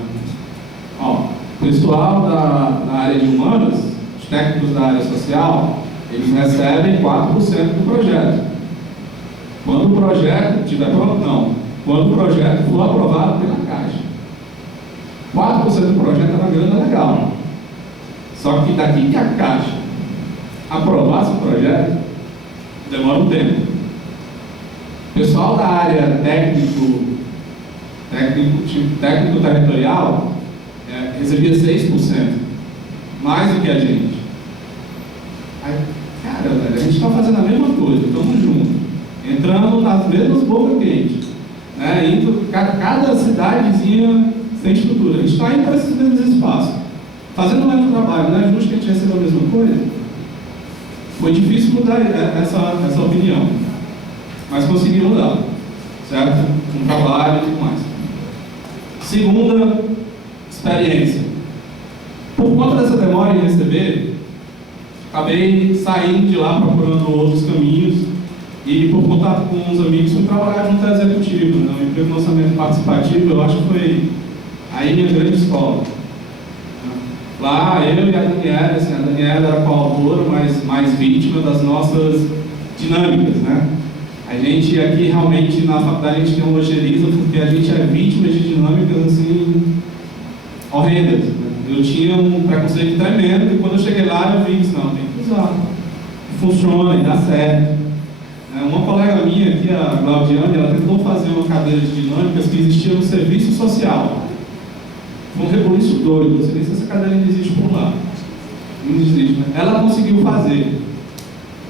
O pessoal da área de humanas, os técnicos da área social, eles recebem 4% do projeto. Quando o projeto tiver quando o projeto for aprovado pela Caixa, 4% do projeto é uma grana legal. Só que daqui que a Caixa aprovasse o projeto, demora um tempo. O pessoal da área técnico-territorial recebia 6%, mais do que a gente. Aí, cara, velho, a gente está fazendo a mesma coisa, estamos juntos, entrando nas mesmas bocas quentes, né? Indo, cada cidadezinha tem estrutura, a gente está indo para esses mesmos espaços, fazendo o mesmo trabalho, não é justo que a gente receba a mesma coisa? Foi difícil mudar essa opinião, mas consegui mudar, certo? Com trabalho e tudo mais. Segunda experiência. Por conta dessa demora em receber, acabei saindo de lá procurando outros caminhos e, por contato com uns amigos, fui trabalhar junto ao executivo, né? O emprego no orçamento participativo, eu acho que foi aí minha grande escola. Lá, eu e a Daniela, assim, a Daniela era coautora, mas mais vítima das nossas dinâmicas, né? A gente aqui, realmente, na faculdade, a gente tem uma ojeriza, porque a gente é vítima de dinâmicas, assim, horrendas, né? Eu tinha um preconceito tremendo, e quando eu cheguei lá, eu vi isso, não, tem que usar. Funciona e dá certo. Uma colega minha aqui, a Claudiane, ela tentou fazer uma cadeira de dinâmicas que existia no serviço social. Foi um rebuliço doido, não sei nem se essa cadeira ainda existe por lá. Não existe, né? Ela conseguiu fazer.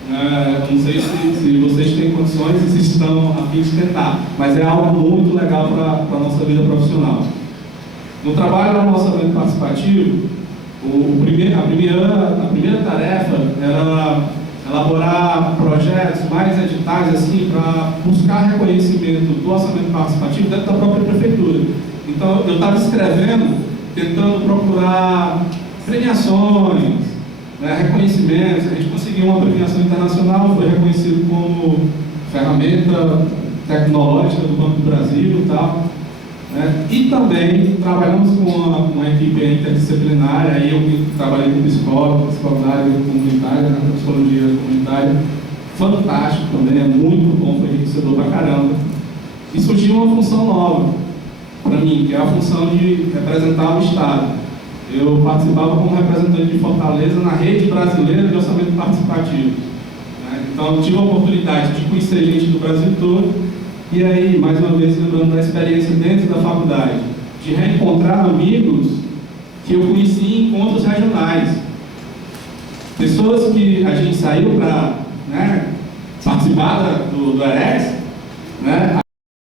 Não sei se vocês têm condições e se estão a fim de tentar, mas é algo muito legal para a nossa vida profissional. No trabalho do orçamento participativo, a primeira tarefa era elaborar projetos, mais editais, assim, para buscar reconhecimento do orçamento participativo dentro da própria prefeitura. Então, eu estava escrevendo, tentando procurar premiações, né, reconhecimentos. A gente conseguiu uma premiação internacional, foi reconhecido como ferramenta tecnológica do Banco do Brasil e tal. Né? E também trabalhamos com uma equipe interdisciplinar, aí eu trabalhei com psicólogo da área comunitária, né, psicologia comunitária, fantástico também, é muito bom, foi enriquecedor pra caramba. E surgiu uma função nova para mim, que é a função de representar o Estado. Eu participava como representante de Fortaleza na rede brasileira de orçamento participativo. Né? Então, tive a oportunidade de conhecer gente do Brasil todo, e aí, mais uma vez, lembrando da experiência dentro da faculdade, de reencontrar amigos que eu conheci em encontros regionais. Pessoas que a gente saiu para, né, participar do EREX, né?